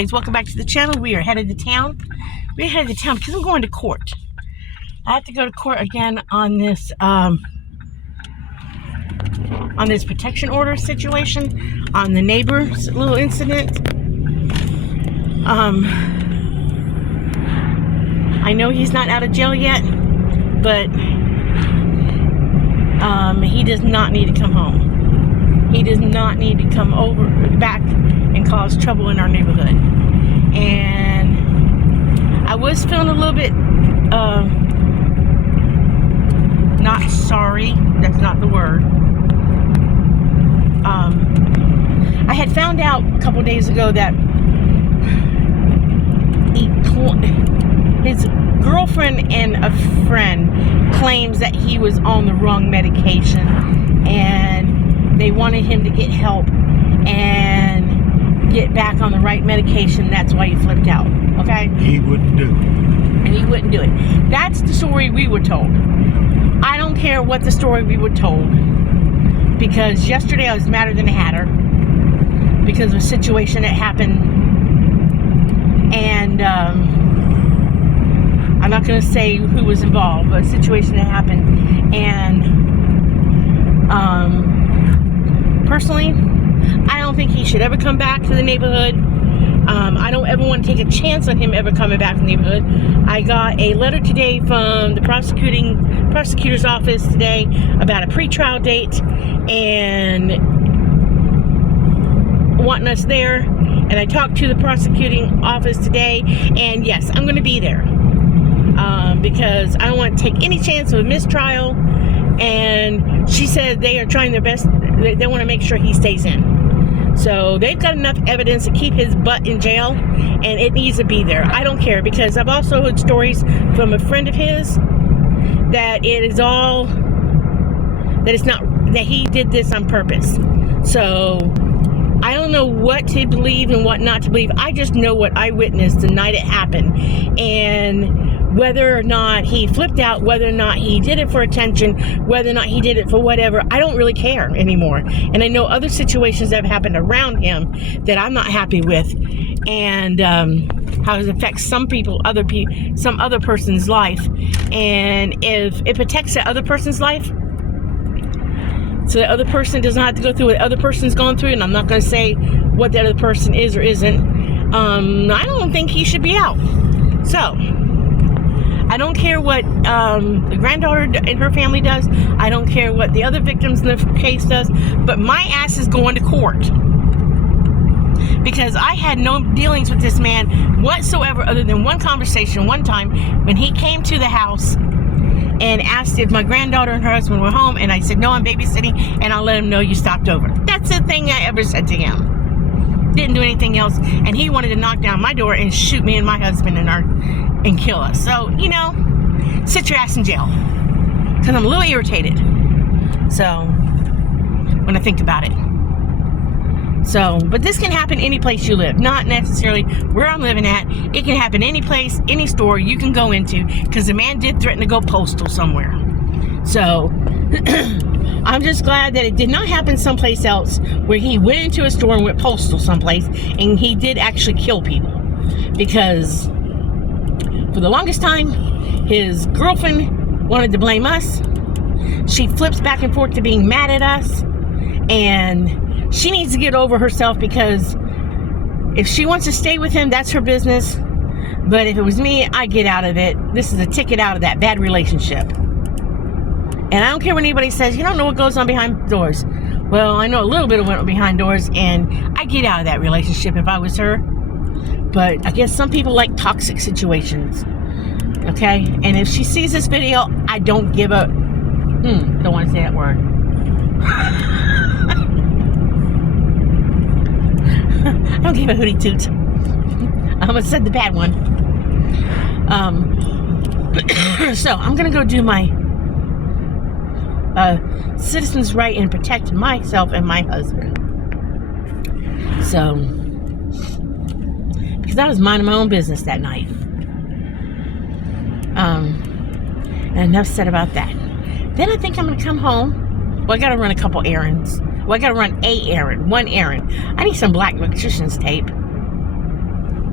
guys, welcome back to the channel. We are headed to town. We're headed to town because I'm going to court. I have to go to court again on this protection order situation, on the neighbor's little incident. I know he's not out of jail yet, but he does not need to come home. He does not need to come back and cause trouble in our neighborhood. And I was feeling a little bit not sorry. That's not the word. I had found out a couple days ago that his girlfriend and a friend claims that he was on the wrong medication and they wanted him to get help and get back on the right medication. That's why he flipped out. Okay? He wouldn't do it. And he wouldn't do it. That's the story we were told. I don't care what the story we were told, because yesterday I was madder than a hatter because of a situation that happened, and I'm not going to say who was involved, but a situation that happened, and personally, I don't think he should ever come back to the neighborhood. I don't ever want to take a chance on him ever coming back to the neighborhood. I got a letter today from the prosecutor's office today about a pretrial date and wanting us there. And I talked to the prosecuting office today, and yes, I'm going to be there because I don't want to take any chance of a mistrial. And she said they are trying their best. They want to make sure he stays in. So they've got enough evidence to keep his butt in jail, and it needs to be there. I don't care, because I've also heard stories from a friend of his that it's not, that he did this on purpose. So I don't know what to believe and what not to believe. I just know what I witnessed the night it happened, and whether or not he flipped out, whether or not he did it for attention, whether or not he did it for whatever, I don't really care anymore. And I know other situations that have happened around him that I'm not happy with, and how it affects some people, some other person's life. And if it protects that other person's life, so the other person does not have to go through what other person's gone through, and I'm not going to say what the other person is or isn't, I don't think he should be out. So I don't care what the granddaughter and her family does. I don't care what the other victims in the case does. But my ass is going to court, because I had no dealings with this man whatsoever, other than one conversation one time when he came to the house and asked if my granddaughter and her husband were home, and I said, no, I'm babysitting, and I'll let him know you stopped over. That's the thing I ever said to him. Didn't do anything else, and he wanted to knock down my door and shoot me and my husband and kill us. So, you know, sit your ass in jail, because I'm a little irritated. So, when I think about it. So, but this can happen any place you live, not necessarily where I'm living at. It can happen any place, any store you can go into, because the man did threaten to go postal somewhere. So, I'm just glad that it did not happen someplace else where he went into a store and went postal someplace, and he did actually kill people. Because for the longest time, his girlfriend wanted to blame us. She flips back and forth to being mad at us, and she needs to get over herself, because if she wants to stay with him, that's her business. But if it was me, I'd get out of it. This is a ticket out of that bad relationship. And I don't care what anybody says, you don't know what goes on behind doors. Well, I know a little bit of what went behind doors, and I'd get out of that relationship if I was her. But I guess some people like toxic situations. Okay? And if she sees this video, I don't give a... don't want to say that word. I don't give a hootie toot. I almost said the bad one. So, I'm going to go do my citizen's right and protect myself and my husband. So, because I was minding my own business that night. And enough said about that. Then I think I'm going to come home. Well, I got to run a couple errands. Well, I got to run one errand. I need some black electrician's tape.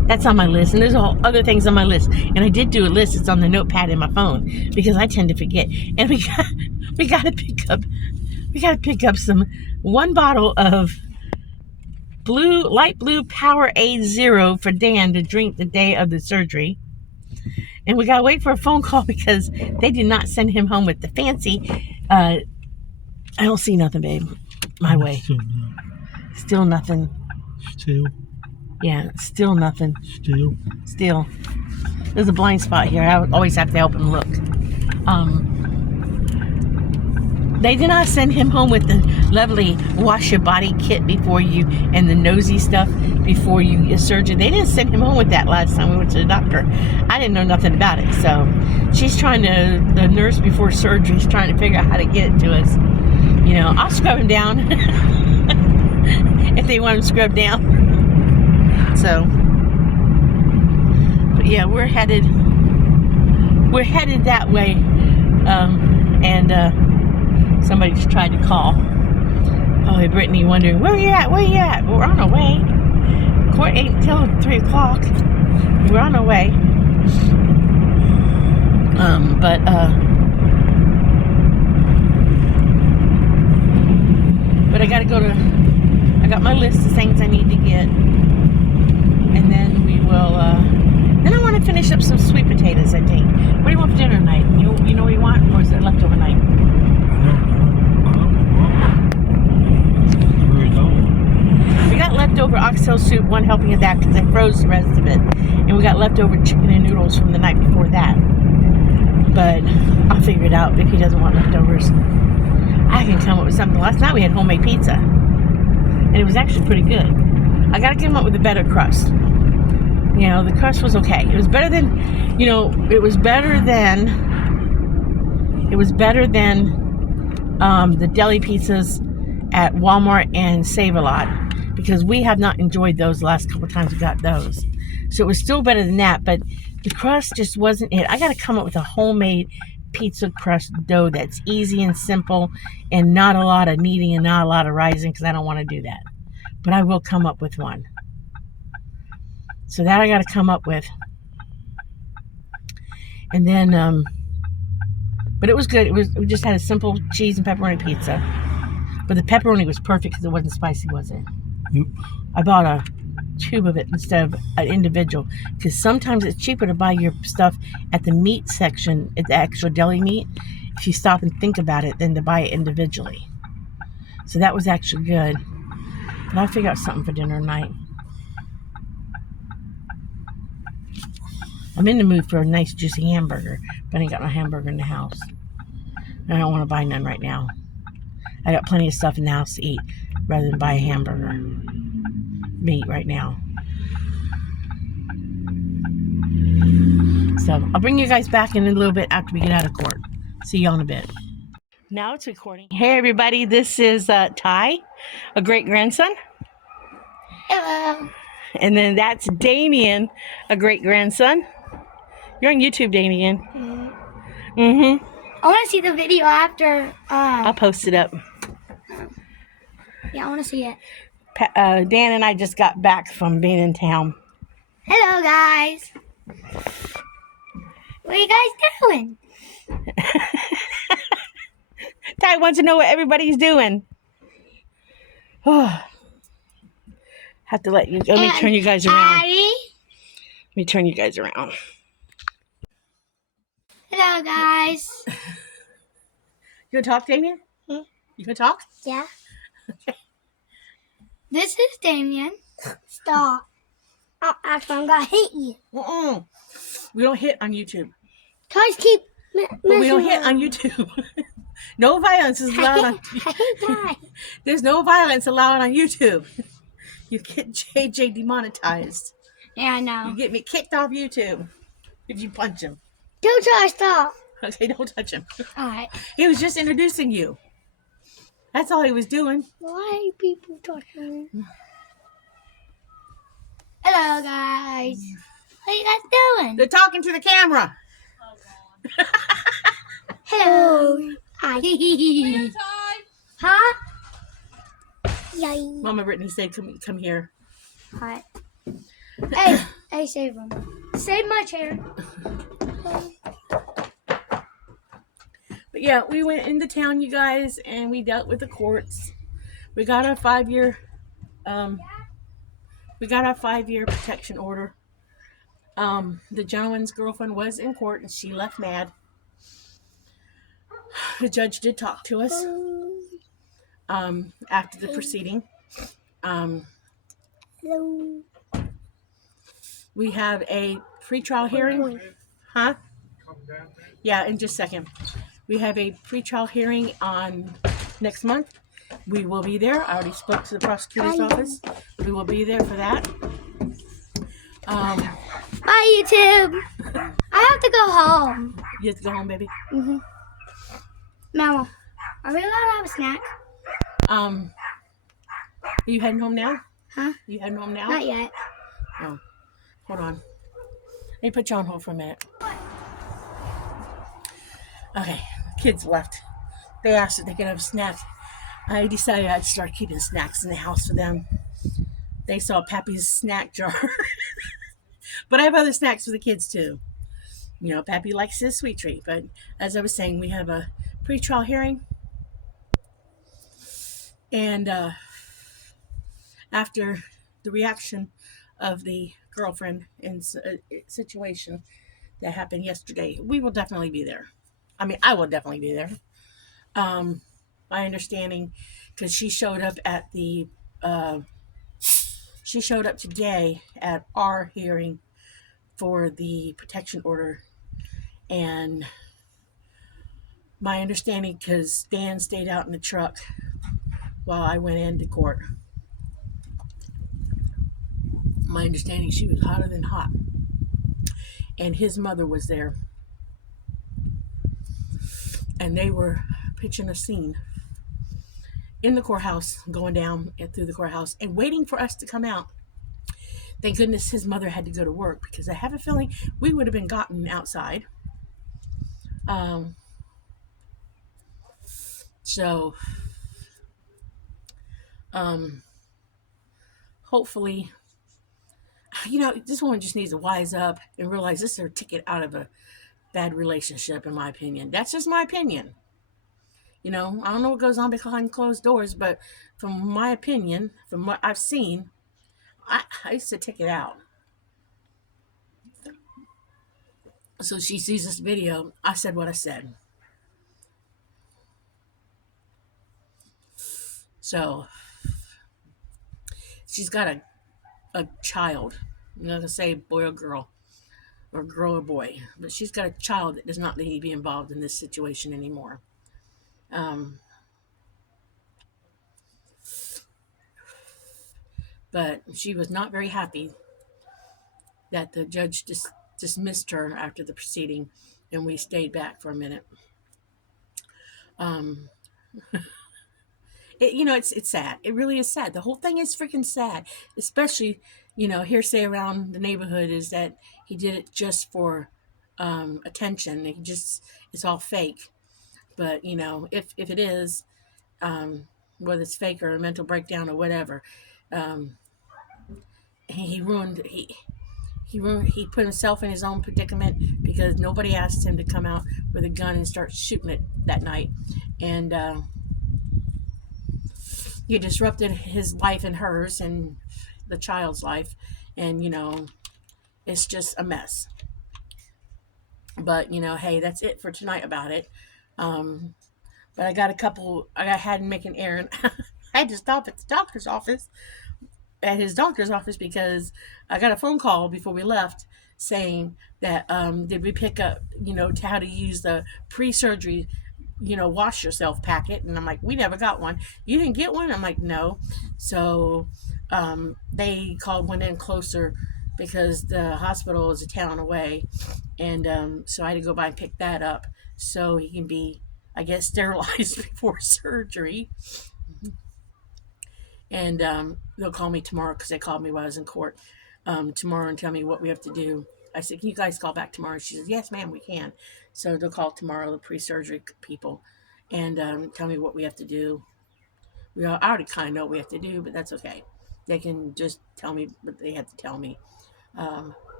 That's on my list, and there's all other things on my list. And I did do a list. It's on the notepad in my phone because I tend to forget. And we got to pick up some 1 bottle of light blue Powerade Zero for Dan to drink the day of the surgery. And we gotta wait for a phone call because they did not send him home with the fancy. I don't see nothing, babe. My way. Still nothing. Still. Yeah, still nothing. Still. There's a blind spot here. I always have to help him look. They did not send him home with the lovely wash your body kit before you and the nosy stuff before you get surgery. They didn't send him home with that last time we went to the doctor. I didn't know nothing about it. So the nurse before surgery is trying to figure out how to get it to us. You know, I'll scrub him down if they want him scrubbed down. So, but yeah, we're headed that way. Somebody just tried to call. Probably Brittany wondering, where you at? Where you at? We're on our way. Court ain't until 3 o'clock. We're on our way. But I gotta I got my list of things I need to get. And then we will, then I want to finish up some sweet potatoes, I think. What do you want for dinner tonight? You know what you want? Or is it leftover night? We got leftover oxtail soup, 1 helping of that because I froze the rest of it. And we got leftover chicken and noodles from the night before that. But I'll figure it out if he doesn't want leftovers. I can come up with something. Last night we had homemade pizza. And it was actually pretty good. I got to come up with a better crust. You know, the crust was okay. It was better than, it was better than the deli pizzas at Walmart and Save-A-Lot, because we have not enjoyed those the last couple of times we got those. So it was still better than that, but the crust just wasn't it. I got to come up with a homemade pizza crust dough that's easy and simple and not a lot of kneading and not a lot of rising, because I don't want to do that. But I will come up with one. So that I got to come up with. And then, but it was good. We just had a simple cheese and pepperoni pizza. But the pepperoni was perfect because it wasn't spicy, was it? Nope. I bought a tube of it instead of an individual, because sometimes it's cheaper to buy your stuff at the meat section, at the actual deli meat, if you stop and think about it, than to buy it individually. So that was actually good. But I'll figure out something for dinner tonight. I'm in the mood for a nice juicy hamburger, but I ain't got no hamburger in the house. And I don't want to buy none right now. I got plenty of stuff in the house to eat rather than buy a hamburger meat right now. So I'll bring you guys back in a little bit after we get out of court. See you in a bit. Now it's recording. Hey everybody, this is Ty, a great grandson. Hello. And then that's Damien, a great grandson. You're on YouTube, Damien. Mm-hmm. I want to see the video after. I'll post it up. Yeah, I want to see it. Dan and I just got back from being in town. Hello, guys. What are you guys doing? Ty wants to know what everybody's doing. Have to let me turn you guys around. Addie? Let me turn you guys around. Hello, guys. You gonna talk, Damien? Hmm? You gonna talk? Yeah. Okay. This is Damien. Stop. Actually, I'm gonna hit you. We don't hit on YouTube. Guys keep We don't hit on YouTube. No violence is allowed on YouTube. There's no violence allowed on YouTube. You get JJ demonetized. Yeah, I know. You get me kicked off YouTube if you punch him. Don't try to stop. Okay, don't touch him. Alright. He was just introducing you. That's all he was doing. Why are people touching me? Hello, guys. What are you guys doing? They're talking to the camera. Hello. Hi. Huh? Yay. Mama Brittany said, come here. Hi. Hey, Hey, save them. Save my chair. But yeah, we went into town, you guys, and we dealt with the courts. We got our 5-year, protection order. The gentleman's girlfriend was in court, and she left mad. The judge did talk to us after the proceeding. Hello. We have a pretrial hearing. Huh? Yeah, in just a second. We have a pretrial hearing on next month. We will be there. I already spoke to the prosecutor's office. We will be there for that. Bye, YouTube. I have to go home. You have to go home, baby. Mama, are we allowed to have a snack? Are you heading home now? Huh? You heading home now? Not yet. Oh, hold on. Let me put you on hold for a minute. Okay, kids left. They asked if they could have snacks. I decided I'd start keeping snacks in the house for them. They saw Pappy's snack jar. But I have other snacks for the kids too. You know, Pappy likes his sweet treat. But as I was saying, we have a pretrial hearing. And after the reaction of the girlfriend and situation that happened yesterday, we will definitely be there. I mean, I will definitely be there. My understanding, because she showed up at the, she showed up today at our hearing for the protection order. And my understanding, because Dan stayed out in the truck while I went into court, my understanding, she was hotter than hot. And his mother was there. And they were pitching a scene in the courthouse, going down and through the courthouse and waiting for us to come out. Thank goodness his mother had to go to work, because I have a feeling we would have been gotten outside. Hopefully, this woman just needs to wise up and realize this is her ticket out of a bad relationship, in my opinion. That's just my opinion. I don't know what goes on behind closed doors, but from my opinion, from what I've seen, I used to ticket out. So she sees this video. I said what I said. So she's got a child. I'm not going to say boy or girl or boy, but she's got a child that does not need to be involved in this situation anymore. But she was not very happy that the judge dismissed her after the proceeding, and we stayed back for a minute. It's sad. It really is sad. The whole thing is freaking sad, especially, hearsay around the neighborhood is that he did it just for attention. It's all fake. But, if it is, whether it's fake or a mental breakdown or whatever, he put himself in his own predicament because nobody asked him to come out with a gun and start shooting it that night. And he disrupted his life and hers and the child's life. And, it's just a mess. But, hey, that's it for tonight about it. But I had to make an errand. I had to stop at his doctor's office, because I got a phone call before we left saying that did we pick up, how to use the pre-surgery, wash yourself packet. And I'm like, we never got one. You didn't get one? I'm like, no. So they called one in closer because the hospital is a town away. And so I had to go by and pick that up so he can be, I guess, sterilized before surgery. And they'll call me tomorrow, because they called me while I was in court tomorrow and tell me what we have to do. I said, can you guys call back tomorrow? She says, yes, ma'am, we can. So they'll call tomorrow, the pre-surgery people, and tell me what we have to do. I already kind of know what we have to do, but that's okay. They can just tell me what they have to tell me.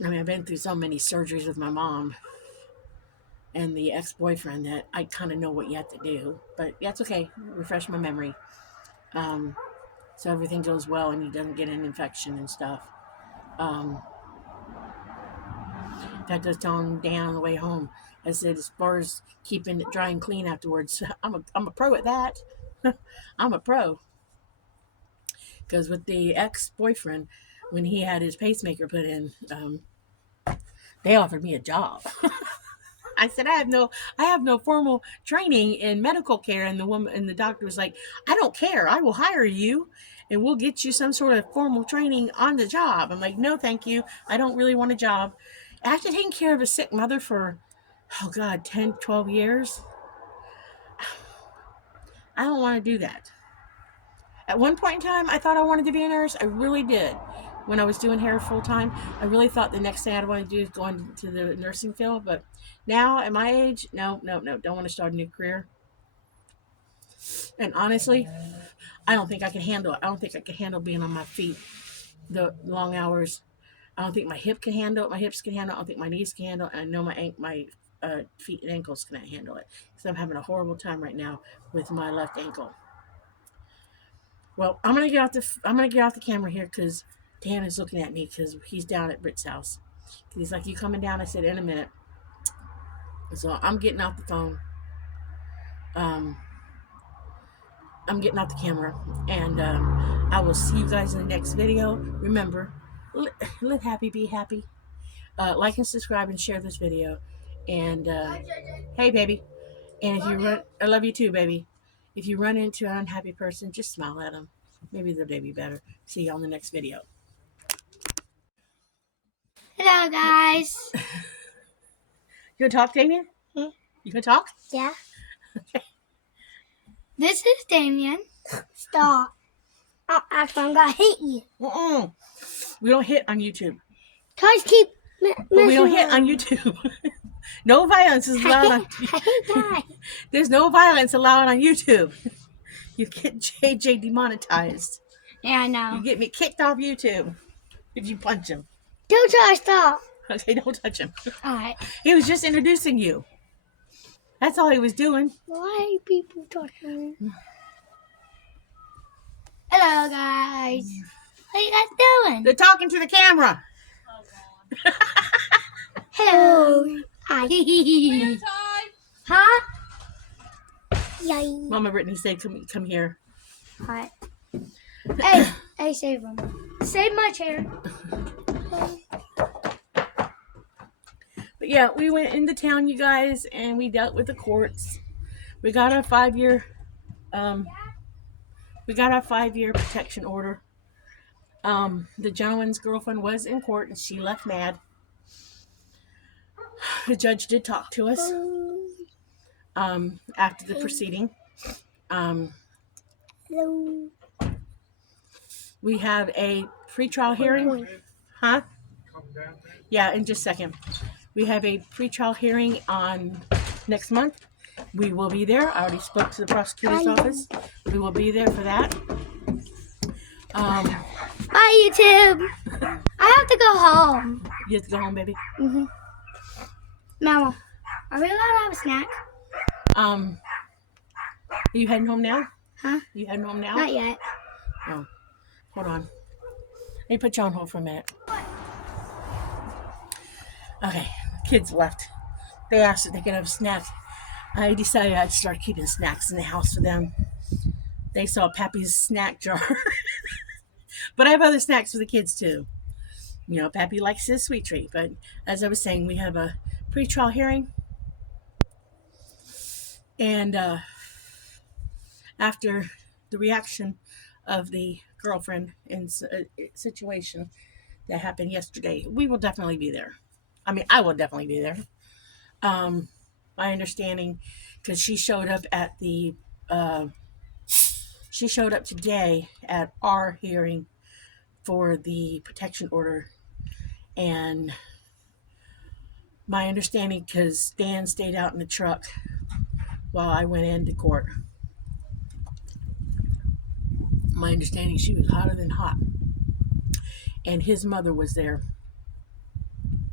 I mean, I've been through so many surgeries with my mom and the ex-boyfriend that I kind of know what you have to do. But yeah, it's okay. Refresh my memory. So everything goes well and he doesn't get an infection and stuff. That does tell him Dan on the way home. I said, as far as keeping it dry and clean afterwards, I'm a pro at that. I'm a pro. Because with the ex-boyfriend, when he had his pacemaker put in, they offered me a job. I said, I have no formal training in medical care. And the doctor was like, I don't care. I will hire you and we'll get you some sort of formal training on the job. I'm like, no, thank you. I don't really want a job. After taking care of a sick mother for, 10, 12 years, I don't want to do that. At one point in time, I thought I wanted to be a nurse. I really did. When I was doing hair full time, I really thought the next thing I'd want to do is go into the nursing field. But now, at my age, no, don't want to start a new career. And honestly, I don't think I can handle it. I don't think I can handle being on my feet the long hours. I don't think my hip can handle it. My hips can handle it. I don't think my knees can handle it. And I know my feet and ankles cannot handle it because I'm having a horrible time right now with my left ankle. Well, I'm gonna get off the camera here because Dan is looking at me because he's down at Britt's house. He's like, "You coming down?" I said, "In a minute." So I'm getting off the phone. I'm getting off the camera, and I will see you guys in the next video. Remember, live happy, be happy. Like and subscribe and share this video. And hey, baby. And if you run, I love you too, baby. If you run into an unhappy person, just smile at them. Maybe they'll be better. See you on the next video. Hello, guys. You gonna talk, Damien? You gonna talk? Yeah. This is Damien. Stop. Actually, I'm gonna hit you. We don't hit on YouTube. Guys keep We don't hit on YouTube. No violence is allowed on YouTube. There's no violence allowed on YouTube. You get JJ demonetized. Yeah, I know. You get me kicked off YouTube if you punch him. Don't try to stop. Okay, don't touch him. Alright. He was just introducing you. That's all he was doing. Why are people talking? Hello, guys. What are you guys doing? They're talking to the camera. Hello. Hi. Huh? Yay. Mama Brittany said, come here. Hi. Hey, save him. Save my chair. But yeah, we went into town, you guys, and we dealt with the courts. We got our 5-year, protection order. The gentleman's girlfriend was in court, and she left mad. The judge did talk to us after the proceeding. Hello. We have a pretrial hearing. Huh? Yeah, in just a second. We have a pretrial hearing on next month. We will be there. I already spoke to the prosecutor's office. We will be there for that. Bye, YouTube. I have to go home. You have to go home, baby. Mama, are we allowed to have a snack? Are you heading home now? Huh? You heading home now? Not yet. Oh, hold on. Let me put you on hold for a minute. Okay, kids left. They asked if they could have a snack. I decided I'd start keeping snacks in the house for them. They saw Pappy's snack jar. But I have other snacks for the kids too. You know, Pappy likes his sweet treat. But as I was saying, we have a pretrial hearing. And after the reaction of the girlfriend in situation that happened yesterday, we will definitely be there. I mean, I will definitely be there. My understanding, because she showed up at she showed up today at our hearing for the protection order. And my understanding, because Dan stayed out in the truck while I went into court, my understanding, she was hotter than hot. And his mother was there.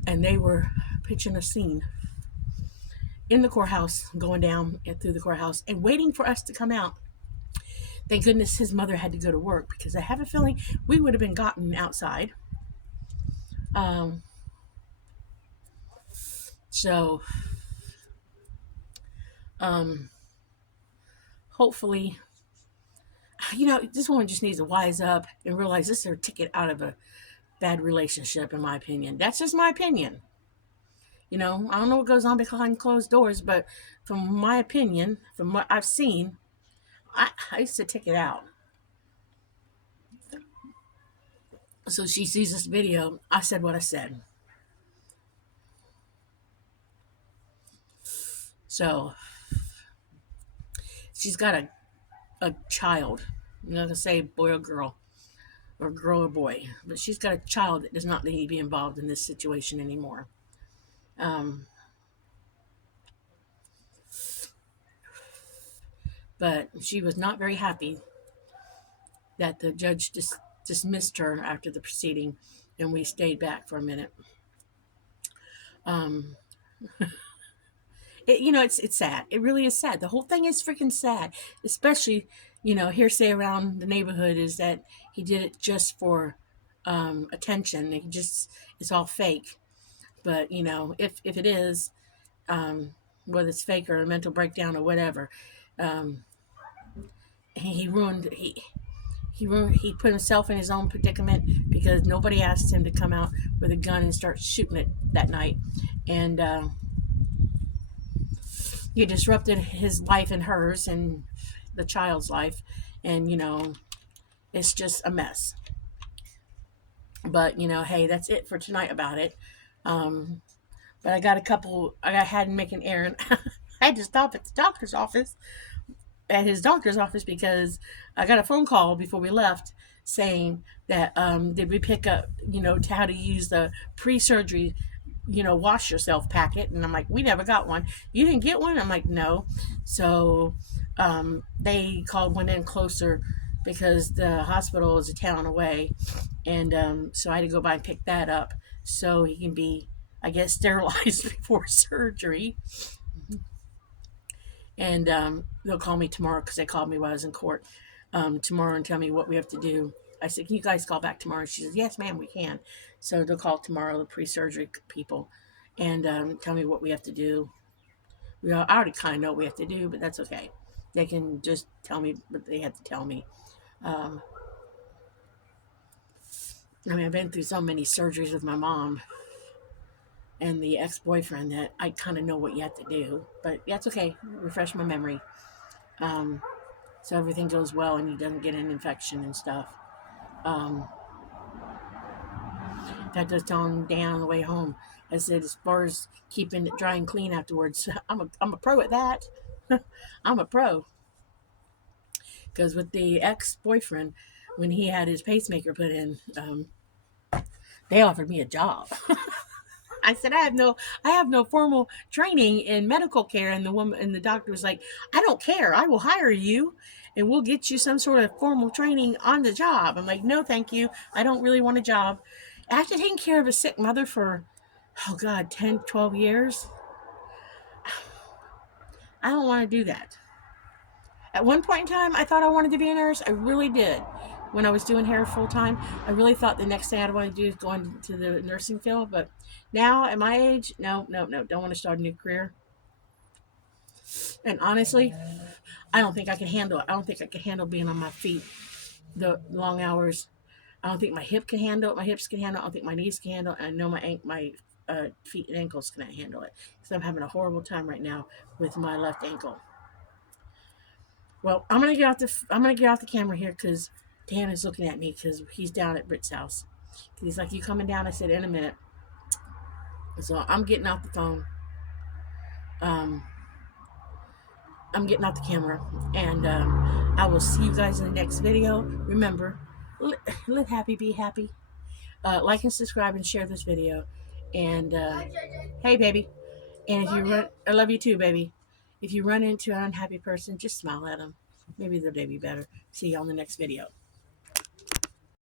and they were pitching a scene in the courthouse, going down and through the courthouse and waiting for us to come out. Thank goodness his mother had to go to work, because I have a feeling we would have been gotten outside. Um, so hopefully, this woman just needs to wise up and realize this is her ticket out of a bad relationship, in my opinion. That's just my opinion. I don't know what goes on behind closed doors, but from my opinion, from what I've seen, I used to take it out. So she sees this video. I said what I said. So she's got a child. I'm not going to say boy or girl or boy, but she's got a child that does not need to be involved in this situation anymore. But she was not very happy that the judge dismissed her after the proceeding, and we stayed back for a minute. It's sad. It really is sad. The whole thing is freaking sad, especially, hearsay around the neighborhood is that he did it just for attention. It's all fake. But, if it is, whether it's fake or a mental breakdown or whatever, he put himself in his own predicament because nobody asked him to come out with a gun and start shooting it that night. And he disrupted his life and hers and the child's life. And, it's just a mess. But, hey, that's it for tonight about it. But I had to make an errand. I had to stop at his doctor's office, because I got a phone call before we left saying that did we pick up, to how to use the pre-surgery, wash yourself packet. And I'm like, we never got one. You didn't get one? I'm like, no. So they called one in closer because the hospital is a town away. And so I had to go by and pick that up so he can be, I guess, sterilized before surgery. And they'll call me tomorrow, because they called me while I was in court tomorrow and tell me what we have to do. I said, can you guys call back tomorrow? She says, yes, ma'am, we can. So they'll call tomorrow, the pre-surgery people, and tell me what we have to do. I already kind of know what we have to do, but that's okay. They can just tell me what they have to tell me. I've been through so many surgeries with my mom and the ex-boyfriend that I kind of know what you have to do. But that's okay. Refresh my memory. So everything goes well and he doesn't get an infection and stuff. That does telling Dan on the way home. I said, as far as keeping it dry and clean afterwards, I'm a pro at that. I'm a pro. Because with the ex-boyfriend, when he had his pacemaker put in, they offered me a job. I said, I have no formal training in medical care. And the doctor was like, I don't care. I will hire you and we'll get you some sort of formal training on the job. I'm like, no, thank you. I don't really want a job. After taking care of a sick mother for, 10, 12 years, I don't want to do that. At one point in time, I thought I wanted to be a nurse. I really did. When I was doing hair full time, I really thought the next thing I'd want to do is go into the nursing field. But now, at my age, no. Don't want to start a new career. And honestly, I don't think I can handle it. I don't think I can handle being on my feet the long hours. I don't think my hip can handle it. My hips can handle it. I don't think my knees can handle it. And I know my feet and ankles cannot handle it. Because I'm having a horrible time right now with my left ankle. Well, I'm gonna get off the camera here because Dan is looking at me because he's down at Britt's house. He's like, "You coming down?" I said, "In a minute." So I'm getting off the phone. I'm getting off the camera, and I will see you guys in the next video. Remember, live happy, be happy. Like and subscribe and share this video. And hey, baby. And if you I love you too, baby. If you run into an unhappy person, just smile at them. Maybe they'll be better. See you on the next video.